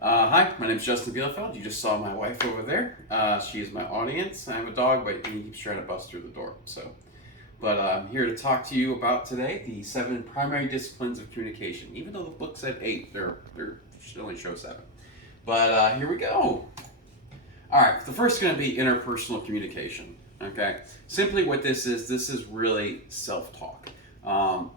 Hi, my name is Justin Bielefeld. You just saw my wife over there. She is my audience. I have a dog, but he keeps trying to bust through the door. But I'm here to talk to you about today the 7 primary disciplines of communication. Even though the book said 8, they're should only show 7. But here we go. All right, the first is going to be interpersonal communication. Okay, simply what this is really self-talk. Um,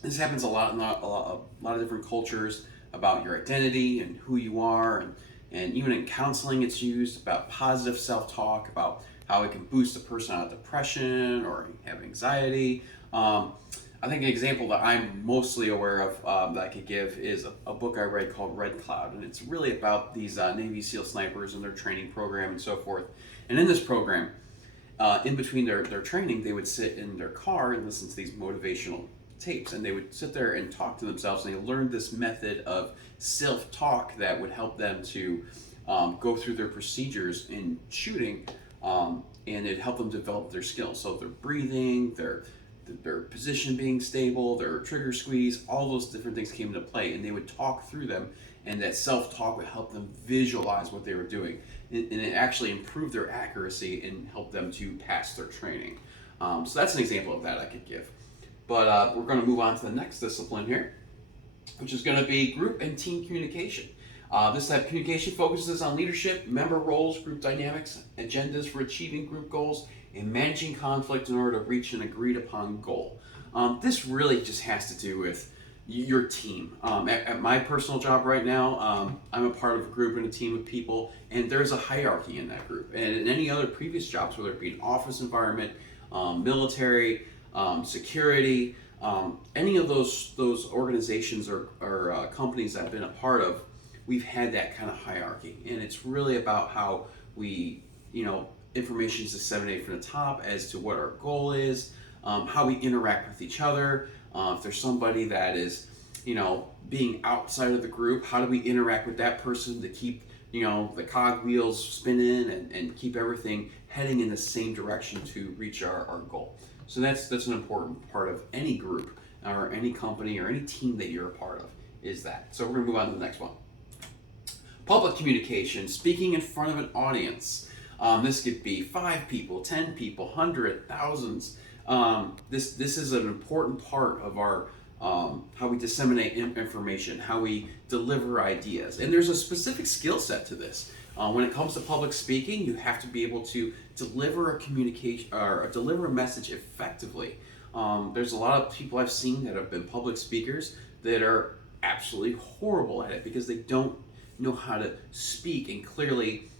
this happens a lot in a lot of different cultures about your identity and who you are, and even in counseling, it's used about positive self-talk, about how it can boost a person out of depression or have anxiety. I think an example that I'm mostly aware of that I could give is a book I read called Red Cloud, and it's really about these Navy SEAL snipers and their training program and so forth. And in this program, in between their training, they would sit in their car and listen to these motivational tapes, and they would sit there and talk to themselves, and they learned this method of self-talk that would help them to go through their procedures in shooting, and it helped them develop their skills. So their breathing, their position being stable, their trigger squeeze, all those different things came into play, and they would talk through them, and that self-talk would help them visualize what they were doing, and it actually improved their accuracy and helped them to pass their training. So that's an example of that I could give. But we're going to move on to the next discipline here, which is going to be group and team communication. This type of communication focuses on leadership, member roles, group dynamics, agendas for achieving group goals, and managing conflict in order to reach an agreed upon goal. This really just has to do with your team. At my personal job right now, I'm a part of a group and a team of people, and there's a hierarchy in that group. And in any other previous jobs, whether it be an office environment, military, security, any of those organizations or companies I've been a part of, we've had that kind of hierarchy, and it's really about how we, information is disseminated from the top as to what our goal is, how we interact with each other. If there's somebody that is, being outside of the group, how do we interact with that person to keep, the cog wheels spinning and keep everything heading in the same direction to reach our goal. So that's an important part of any group or any company or any team that you're a part of, is that. So we're going to move on to the next one. Public communication, speaking in front of an audience. This could be 5 people, 10 people, 100, thousands. This is an important part of our how we disseminate information, how we deliver ideas. And there's a specific skill set to this. When it comes to public speaking, you have to be able to deliver a communication or deliver a message effectively. There's a lot of people I've seen that have been public speakers that are absolutely horrible at it because they don't know how to speak and clearly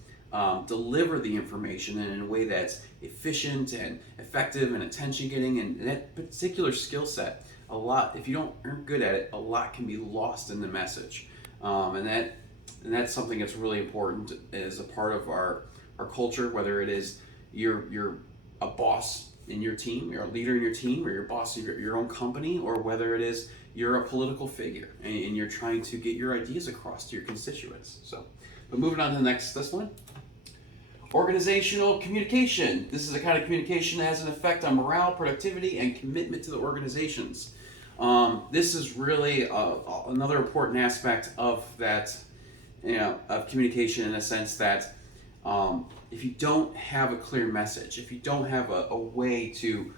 deliver the information in a way that's efficient and effective and attention getting. And that particular skill set, if you aren't good at it, a lot can be lost in the message. And that's something that's really important as a part of our culture, whether it is you're a boss in your team, you're a leader in your team, or you're a boss of your own company, or whether it is you're a political figure and you're trying to get your ideas across to your constituents. But moving on to this one. Organizational communication. This is the kind of communication that has an effect on morale, productivity, and commitment to the organizations. This is really another important aspect of that, of communication, in a sense that if you don't have a clear message, if you don't have a way to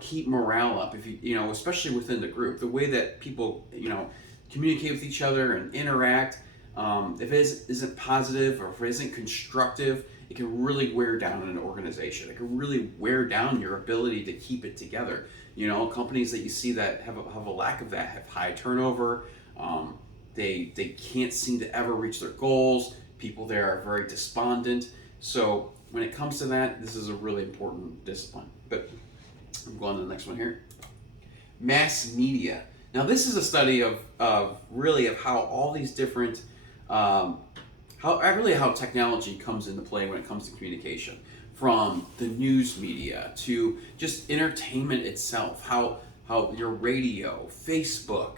keep morale up, if you especially within the group, the way that people communicate with each other and interact, if it isn't positive or if it isn't constructive, it can really wear down an organization. It can really wear down your ability to keep it together. Companies that you see that have a lack of that have high turnover. They can't seem to ever reach their goals. People there are very despondent. So when it comes to that, this is a really important discipline. But I'm going to the next one here. Mass media. Now this is a study of how all these different how technology comes into play when it comes to communication, from the news media to just entertainment itself, how your radio, Facebook,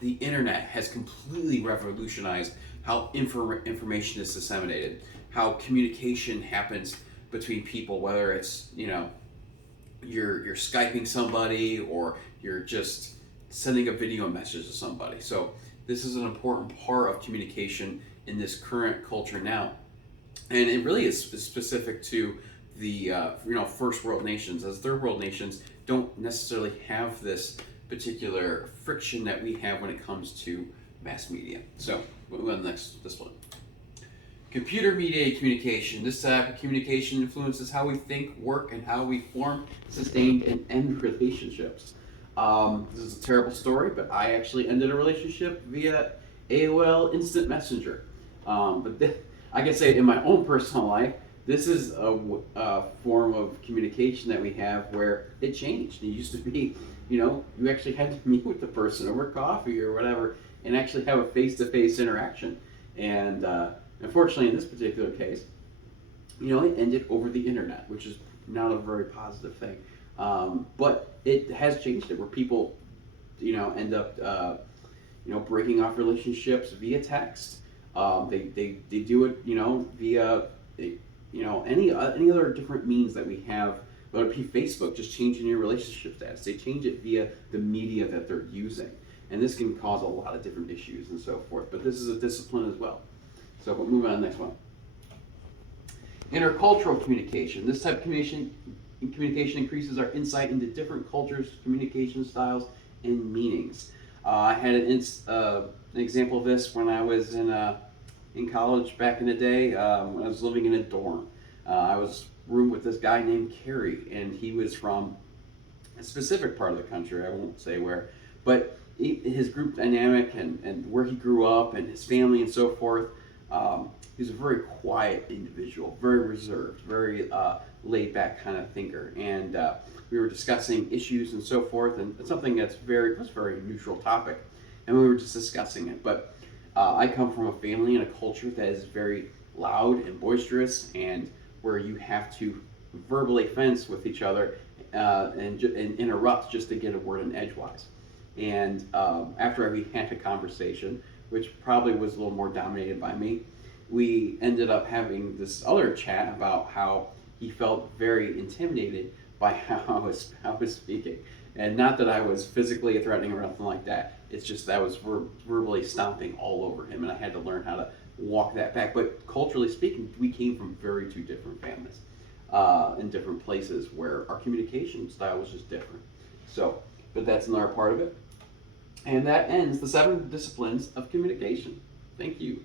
the internet has completely revolutionized how information is disseminated, how communication happens between people, whether it's you're Skyping somebody or you're just sending a video message to somebody. So this is an important part of communication in this current culture now. And it really is specific to the first world nations, as third world nations don't necessarily have this particular friction that we have when it comes to mass media. So we'll go to the next this one. Computer mediated communication. This type of communication influences how we think, work, and how we form, sustain, and end relationships. This is a terrible story, but I actually ended a relationship via AOL Instant Messenger. I can say in my own personal life, this is a form of communication that we have where it changed. It used to be, you actually had to meet with the person over coffee or whatever and actually have a face-to-face interaction. And unfortunately, in this particular case, it ended over the internet, which is not a very positive thing. But it has changed it where people, end up, breaking off relationships via text. They do it, via, any other different means that we have, whether it be Facebook, just changing your relationship status. They change it via the media that they're using. And this can cause a lot of different issues and so forth. But this is a discipline as well. So we'll move on to the next one. Intercultural communication. This type of communication increases our insight into different cultures, communication styles, and meanings. I had an example of this when I was in college back in the day, when I was living in a dorm. I was roomed with this guy named Kerry, and he was from a specific part of the country. I won't say where, but his group dynamic and where he grew up and his family and so forth. He was a very quiet individual, very reserved, very laid back kind of thinker. And we were discussing issues and so forth, and it's something was a very neutral topic. And we were just discussing it. But I come from a family and a culture that is very loud and boisterous, and where you have to verbally fence with each other and interrupt just to get a word in edgewise. And after we had a conversation, which probably was a little more dominated by me, we ended up having this other chat about how he felt very intimidated by how I was speaking. And not that I was physically threatening or nothing like that. It's just that I was verbally stomping all over him, and I had to learn how to walk that back. But culturally speaking, we came from very two different families in different places where our communication style was just different. So, but that's another part of it. And that ends the 7 disciplines of communication. Thank you.